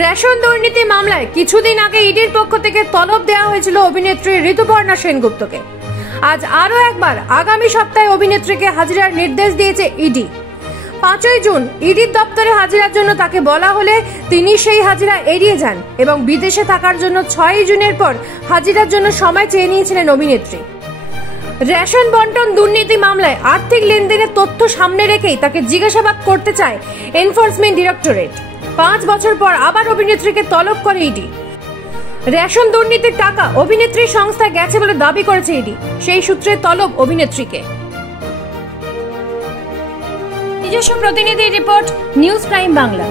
Ration দুর্নীতি মামলায় কিছুদিন আগে ইডির পক্ষ থেকে তলব দেওয়া হয়েছিল অভিনেত্রী ঋতুপর্ণা সেনগুপ্তকে। আজ আরও একবার আগামী সপ্তাহে অভিনেত্রীকে হাজিরার নির্দেশ দিয়েছে ইডি। 5ই জুন ইডির দপ্তরে হাজিরার জন্য তাকে বলা হলে তিনি সেই হাজিরা এড়িয়ে যান এবং বিদেশে থাকার জন্য 6ই জুনের পর হাজিরার জন্য সময় চেয়ে নিয়েছিলেন অভিনেত্রী। রেশন বন্টন দুর্নীতি মামলায় আর্থিক লেনদেনের তথ্য সামনে রেখেই তাকে জিজ্ঞাসাবাদ করতে চায় এনফোর্সমেন্ট ডিরেক্টরেট। 5 বছর পর আবার অভিনেত্রীকে তলব করে ইডি। রেশন দুর্নীতির টাকা অভিনেত্রীর সংস্থায় গেছে বলে দাবি করেছে ইডি। সেই সূত্রে তলব অভিনেত্রীকে। নিজস্ব প্রতিনিধি রিপোর্ট, নিউজ প্রাইম বাংলা।